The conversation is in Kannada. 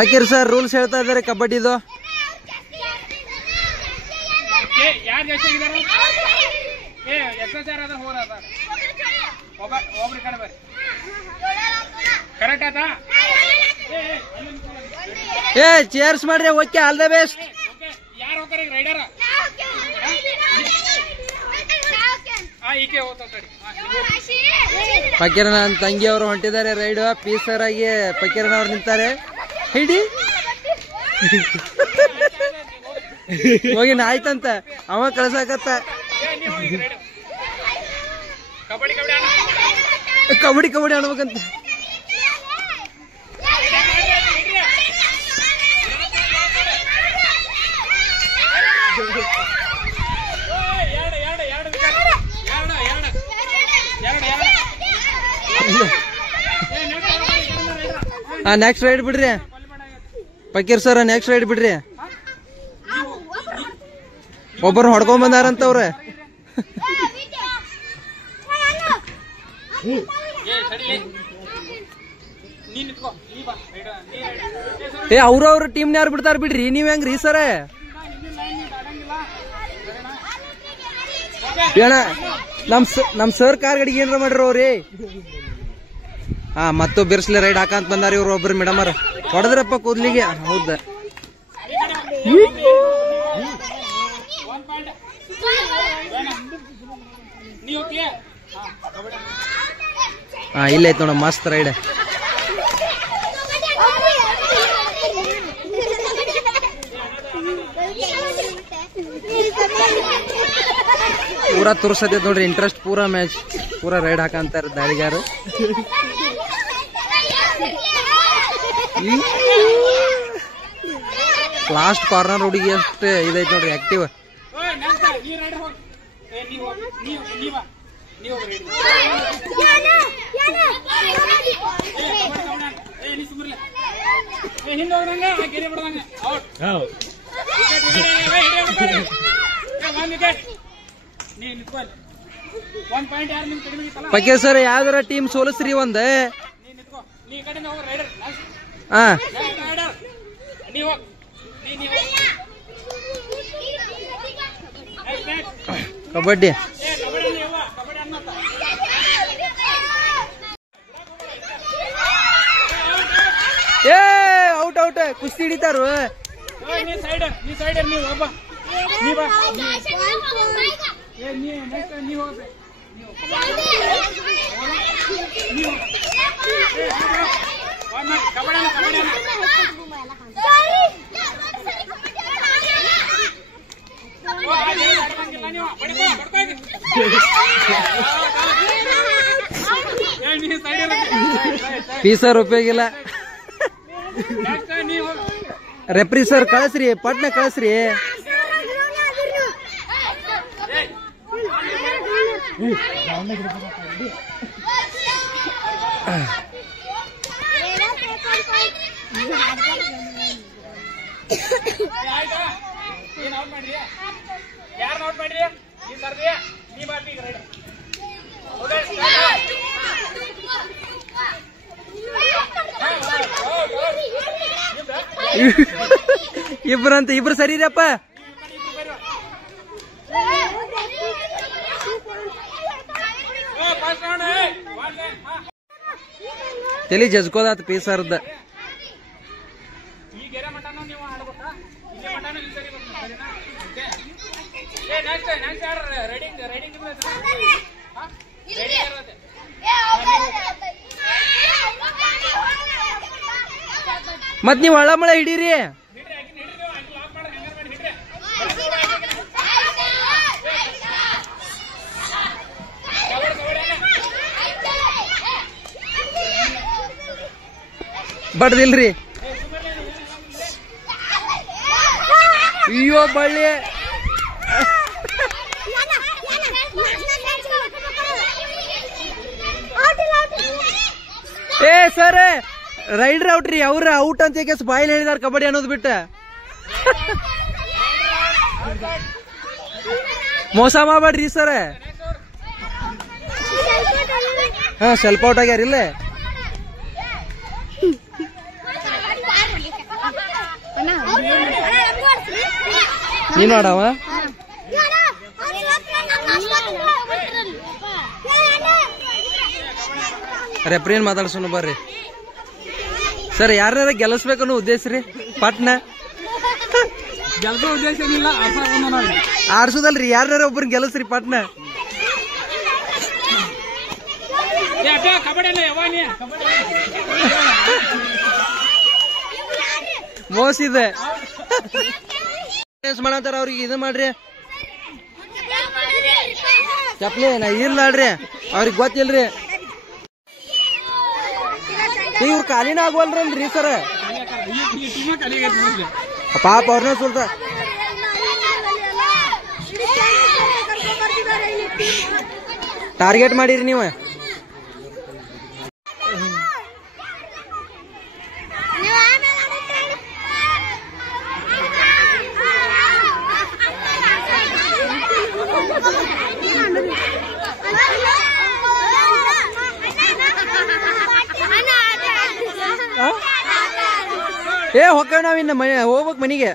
ಫಕೀರ್ ಸರ್ ರೂಲ್ಸ್ ಹೇಳ್ತಾ ಇದಾರೆ ಕಬಡ್ಡಿದು. ಏ ಚೇರ್ಸ್ ಮಾಡ್ರಿ. Okay, all the best. ಫಕೀರನ ತಂಗಿ ಅವರು ಹೊಂಟಿದ್ದಾರೆ ರೈಡ್. ಪೀಸರ್ ಆಗಿ ಫಕೀರನ ಅವ್ರು ನಿಂತಾರೆ. ಹಿಡಿ ಹೋಗಿ ಆಯ್ತಂತ ಅವ ಕಳ್ಸಾಕತ್ತ. ಕಬಡ್ಡಿ ಆಡ್ಬೇಕಂತ. ನೆಕ್ಸ್ಟ್ ರೈಡ್ ಬಿಡ್ರಿ ಫಕೀರ್ ಸರ್. ನೆಕ್ಸ್ಟ್ ರೈಡ್ ಬಿಡ್ರಿ. ಒಬ್ಬರು ಹೊಡ್ಕೊಂಡ್ ಬಂದಾರಂತವ್ರೆ. ಏ ಅವ್ರವ್ರ ಟೀಮ್ ಯಾರು ಬಿಡ್ತಾರ ಬಿಡ್ರಿ. ನೀವ್ ಹೆಂಗ್ರಿ ಸರ? ಏನ ನಮ್ ಸರ್ ಕಾರ್ ಗಡಿಗೆ ಏನ್ರ ಮಾಡ್ರಿ ಅವ್ರಿ. ಮತ್ತು ಬಿರ್ಸ್ಲಿ ರೈಡ್ ಹಾಕಂತ ಬಂದಾರ ಇವ್ರು. ಒಬ್ರು ಮೇಡಮ್ ಅವ್ರ ಹೊಡೆದ್ರಪ್ಪ ಕೂದ್ಲಿಗೆ. ಹೌದ, ಇಲ್ಲೈತ್ ನೋಡ ಮಸ್ತ್ ರೈಡ್. ಪೂರಾ ತೋರ್ಸತೈತ್ ನೋಡ್ರಿ ಇಂಟ್ರೆಸ್ಟ್. ಪೂರಾ ಮ್ಯಾಚ್ ಪೂರಾ ರೈಡ್ ಹಾಕಂತಾರ ದಾಳಿಗಾರು. ಲಾಸ್ಟ್ ಕಾರ್ನರ್ ಹುಡುಗಿ ಅಷ್ಟೇ ಇದೈತ್ ನೋಡ್ರಿ ಆಕ್ಟಿವ್. ಫಕೀರ್ ಸರ್ ಯಾವ್ದಾರ ಟೀಮ್ ಸೋಲಿಸ್ರಿ ಒಂದ್. ಕಬಡ್ಡಿ ಏ ಔಟ್ ಔಟ್. ಕುಸ್ತಿ ಹಿಡಿತಾರು. ಪೀಸರ್ ಉಪಯೋಗಿಲ್ಲ. ರೆಫ್ರಿ ಸರ್ ಕಳಿಸ್ರಿ, ಪಟ್ನ ಕಳಿಸ್ರಿ. ಇಬ್ರು ಸರಿರಪ್ಪ. ತಲಿ ಜಜ್ಕೋದಾತ್ ಪೀಸರ್ದ. ಮತ್ ನೀವ್ ಹಳ್ಳ ಮಳ ಹಿಡೀರಿ. ಬಡ್ದಿಲ್ರಿ. ಅಯ್ಯೋ ಬಳ್ಳಿ. ಏ ಸರ್ ರೈಡ್ರ್ ಔಟ್ ರೀ. ಅವ್ರ ಔಟ್ ಅಂತ ಕೇಸ್ ಬಾಯಿಲ್ ಹೇಳಿದಾರ ಕಬಡ್ಡಿ ಅನ್ನೋದು ಬಿಟ್ಟ. ಮೋಸ ಮಾಡಬೇಡ್ರಿ ಸರ್. ಸ್ವಲ್ಪ ಔಟ್ ಆಗ್ಯಾರಿಲ್ಲ. ನೀನು ಆಡವ ರೆಫ್ರಿನ್ ಮಾತಾಡ್ಸೋಣ ಬರ್ರಿ ಸರ್ ಯಾರ್ಯಾರ ಗೆಲ್ಲಿಸ್ಬೇಕನ್ನೋ ಉದ್ದೇಶ ರೀ ಪಟ್ನ ಗೆಲ್ಸೋ ಉದ್ದೇಶ ಏನಿಲ್ಲ ಆಡ್ಸೋದಲ್ರಿ ಯಾರ್ಯಾರ ಒಬ್ರು ಗೆಲ್ಲಿಸ್ರಿ ಪಟ್ನ ಮೋಸಿದೆ ಮಾಡತ್ತಾರ ಅವ್ರಿಗೆ ಇದು ಮಾಡ್ರಿ ಚಪ್ಲಿ ನಾ ಇಲ್ಲ ಆಡ್ರಿ ಅವ್ರಿಗೆ ಗೊತ್ತಿಲ್ರಿ ಇವ್ರ ಕಾಲಿನ ಆಗೋಲ್ರಲ್ರಿ ಸರ್ ಪಾಪ ಅವ್ರನ್ನ ಸ್ವಲ್ಪ ಟಾರ್ಗೆಟ್ ಮಾಡಿರಿ ನೀವು ಏ ಹೊಕ್ಕ ನಾವಿನ್ನ ಮನೆ ಹೋಗ್ಬೇಕು ಮನೆಗೆ